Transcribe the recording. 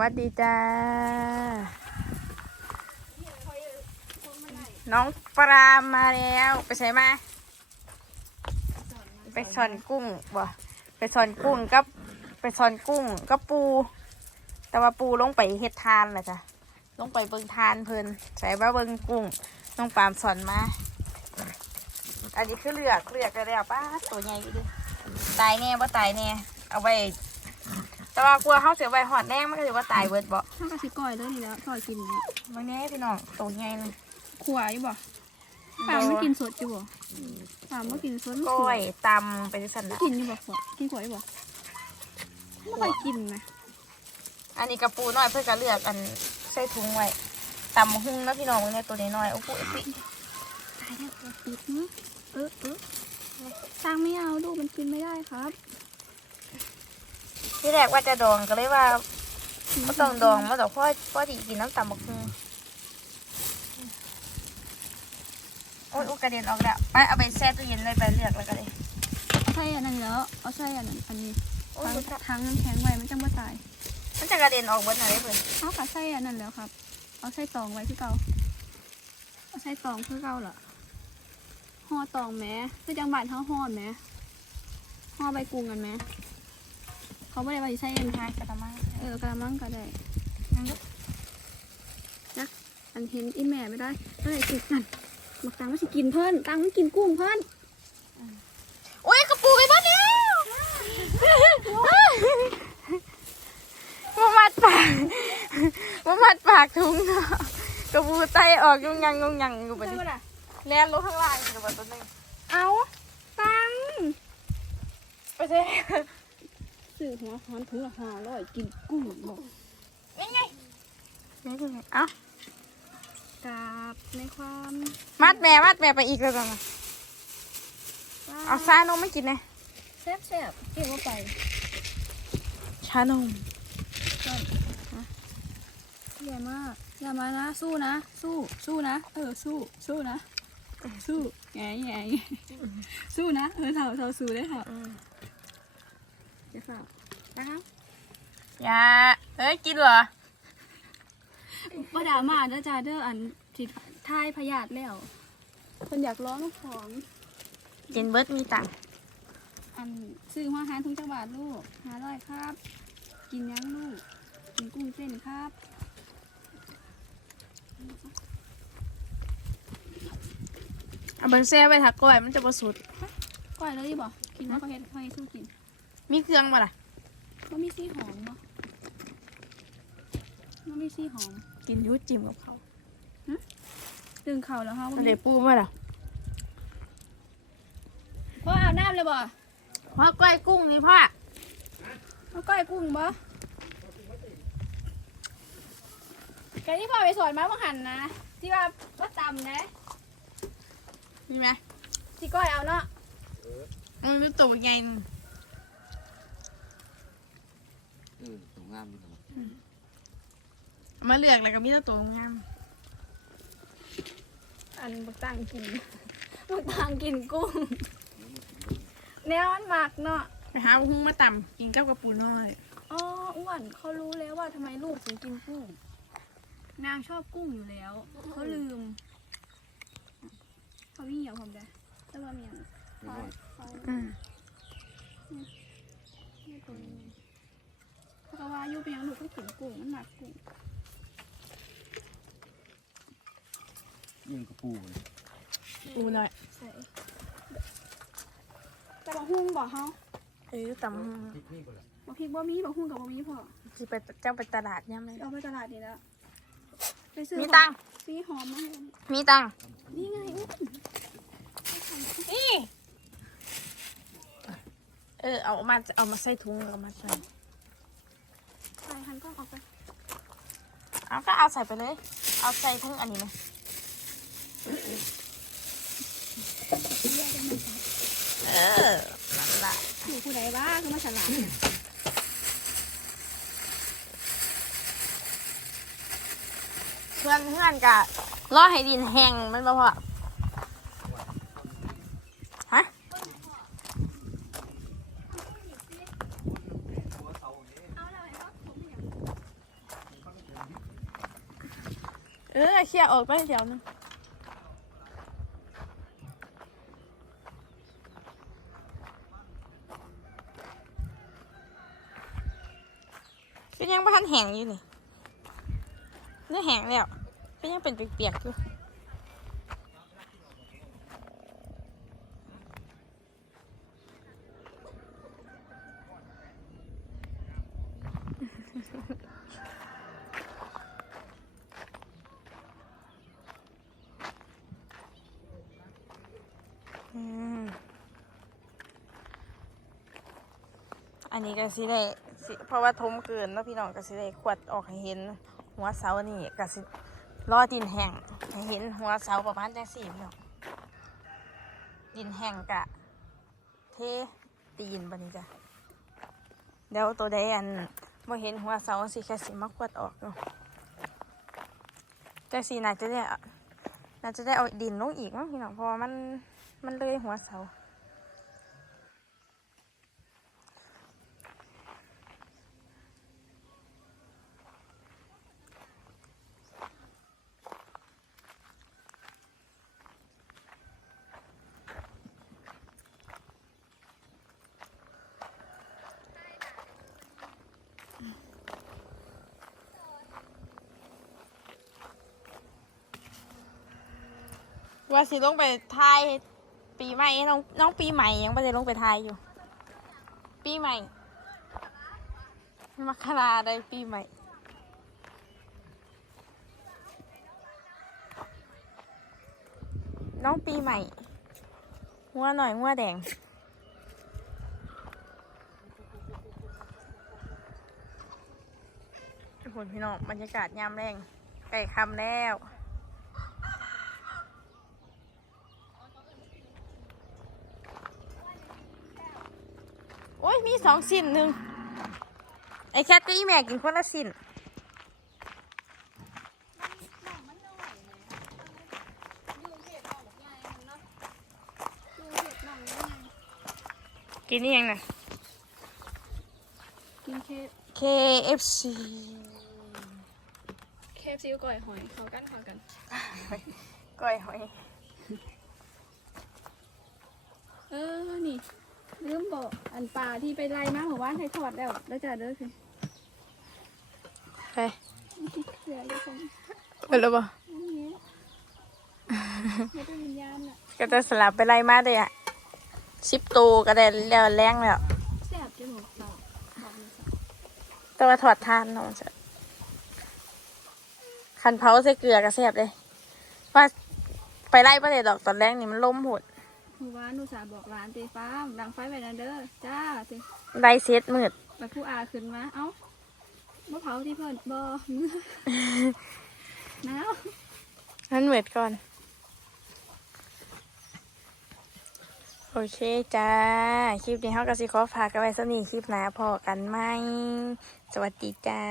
วัสดีจ้า น้องปรามมาแล้ว ไปใส่ไหมาไปสอนกุ้งบ่ไปสอนกุ้งกับไปสอนกุ้งกับปู แต่ว่าปูลงไปเฮ็ดทานแหละจ้ะลงไปเบิงทานเพิ่นใส่ว่าเบิงกุ้งน้องปรามสอนมา อันนี้คือเลือกเลือกได้แล้วป้าตัวใหญ่ดิตายแน่บ่าตายแน่เอาไว้ แต่ว่ากลัวเขาเสียไว้หอดแน่มันก็ถือว่าตายเบิดบ่ถ้ากะสิก้อยเลยนี่แล้วก้อยกินเนี่ยมันแน่พี่น้องตัวใหญ่เลยขวอยู่บ่ปลาไม่กินสดอยู่บ่ปลาไม่กินสดมันก้ขวอยตำไปสันนะกินอยู่บ่ขวกินขวอยู่บ่ไม่ค่อยกินนะอันนี้กระปูน้อยเพื่อกระเลือกอันใส่ถุงไว้ตำหุ้งนะพี่น้องเนี่ยตัวน้อยๆโอ้โหเอปิตายแล้วตัวปิดเนอะเออเออสร้างไม่เอาลูกมันกินไม่ได้ครับ ที่แรกว่าจะดองก็เลยว่าไม่ต้องดองมาต่อพ่อพ่อดีกินน้ำตำบักหุ้งโอ้ยอุ๊ยกระเด็นออกแล้วไปเอาไปแช่ตู้เย็นเลยไปเลือกแล้วก็เลยเอาใส่อันนั้นแล้วเอาใส่อันนั้นอันนี้โอ้ยทั้งทั้งน้ำแข็งไว้มันจังบ่ตาย มันจะกระเด็นออกเบนอะไรเพื่อนเอากะใส่อันนั้นแล้วครับ เอาใส่ตองไว้ที่เก่าเอาใส่ตองคือเก่าเหรอห่อตองแหม้คือจังบานเท้าห่อแหม้ห่อใบกุ้งกันแหม้ เขาไม่ได้ว่าสิใส่อันทายกระมังเออกระมังก็ได้นั่นลูกอันเห็นอีแม่ไม่ได้ก็เลยกินนั่นมักตังไม่สิกินเพิ่นตังไม่กินกุ้งเพิ่นโอ้ยกระปูไปบ้านแล้วมามัดปากมามัดปากถุงเนาะกระปูไตออกยุ่งยังยุ่งยังอยู่แบบนี้แล่นลงข้างล่างอยู่แบบตัวนึงเอาตังไปเซ่สื่อหัวหอนถุงละห้าร้อยกินกุ้งบอกยังไงนี่คือไงเอ้ากราบในความมัดแม่มัดแม่ไปอีกแล้วกันนะเอาซานมไม่กินนะแซ่บแซ่บๆเก็บว่าไปชานมใหญ่มากอย่ามานะ สู้นะ สู้สู้นะ เออสู้สู้นะ สู้แง่แง่สู้นะ เออเท่าเท่าสู้ได้ค่ะเดี๋ยวฝาก นะครับอย่าเอ้ยกินเหรอว่าดามาเด้อจ้าเด้ออันที่ทายพยาธิแล้วคนอยากร้องของกินเบิร์ดมีตังค์อันซื้อหัวหารทุงจังหวัดลูกหาร้อยครับ กินยังลูก กินกุ้งเส้นครับเอาเบิร์ดแซ่ไปถักกล้วยมันจะประสุดก้อยเลยดิบ่กินว่าก็เฮ็ดให้สู้กิน มีเครื่องมาล่ะ มันมีซี่หอมบ่มันมีซี่หอม กินอยูจิ้มกับเขาดึงเข่าแล้วฮะอันเดปูมาล่ะพ่ออาบน้ำเลยบ่พ่อกล้วยกุ้งนี่พ่อเอาก้อยกุ้งบ่แกที่พ่อไปสอนมาบังหันนะ ที่ว่าว่าตำนะมีไหมที่ก้อยเอาเนาะมันรู้ตัวใหญ่นึง เออสวยงามดีครับเอามาเลือกแล้วก็มีแต่ตัวงามอันบักตังกินบักตังกินกุ้งแนวมันหมักเนาะไปหาหุ้งมาต่ำกินกับกระปูน้อยอ๋ออ้วนเขารู้แล้วว่าทำไมลูกถึงกินกุ้งนางชอบกุ้งอยู่แล้วเขาลืมเขาวิ่งเหยียบผมได้แต่ว่าเมียนเรียบร้อยอืมไม่ตัวนี้เขา ก็ว่าอยู่เป็นหยังลูกก็กินกุ้งมันหมักกุ้งยิ่งกระปูเลยปูน้อยใส่แต่บางหุ้งบอกเขาเออต่ำหุ้งพริกนี่ก็เลยบอกพริกบ่มีบอกหุ้งกับบ่มีพอสิไปเจ้าไปตลาดย่ำเลยเอาไปตลาดนี่แล้วไปซื้อมีตังค์ซีหอมมาให้อันนี้มีตังค์นี่ไงอุ้ยนี่เออเอามาเอามาใส่ถุงเอามาใส่ ใส่หันกล้องออกไปเอาก็เอาใส่ไปเลย เอาใส่ทั้งอันนี้ไหมเออนั่นละอยู่ผู้ใดบ้าคือมาฉลาดเพื่อนเพื่อนกะรอให้ดินแห้งมันบ่พอ เออเคลียออกไปเดี๋ยวนึงก็ยังบ้านแห้งอยู่นี่เนื้อแห้งแล้วก็ยังเป็นเปียกๆอยู่ อันนี้ก็สิได้เพราะว่าทมเกินแล้วพี่น้องก็สิได้ขวดออกให้เห็นหัวเสานี่ก็สิรอดินแห้งให้เห็นหัวเสาประมาณจังสี่พี่น้องดินแห้งกะ เทตีนบันนี้จ้ะเดี๋ยวตัวใดอันบ่เห็นหัวเสาสิแค่สิมาขวดออกเนาะจังสี่น่าจะได้น่าจะได้เอาดินลงอีกมั้งพี่น้องเพราะว่ามัน มันเลยหัวเสา ว่าสิลงไปทาย ปีใหม่น้องน้องปีใหม่ยังไม่ได้ลงไปทายอยู่ ปีใหม่มกราได้ปีใหม่น้องปีใหม่หัวหน่อยหัวแดง ทุกคนพี่น้องบรรยากาศยามแรงไก่คำแล้ว โอ้ย มี สองสิ้นหนึ่งไอ้แคทกับอีแม่กินคนละสิ้นกินนี่ยังนะกินเคฟ KFC เคฟซิวก่อยหอยเขากันเขากันก้อยหอย เออ นี่ ลืมบอกอันปลาที่ไปไล่มาหมู่บ้านให้ทอดแล้วแล้วจะเด้อคือไปเสืออยู่ตรงไปแล้วบ่นี้ไม่ได้วิญญาณอะก็จะสลับไปไล่มาเลยอะชิปตูก็ได้แล้วแรงแล้วแซ่บจมูกเสาบอกเลยค่ะแต่ว่าถอดทานเนาะจะคันเผาใส่เกลือก็แซ่บเลยว่าไปไล่ประเดี๋ยวดอกตอนแรกนี่มันล่มหด หมู่บ้านหนูสาบอกร้านเตฟ้าดังไฟไปนั่นเด้อจ้าเตไล่เซตมืดไปผู้อาขึ้นมา เอ้าบ่เผาที่เพิ่นบ่เมื่อหนาวนั่นเหมืดก่อน โอเคจ้า คลิปนี้เขาก็สิขอฝากกันไว้สักนี้คลิปหน้าพอกันไหม สวัสดีจ้า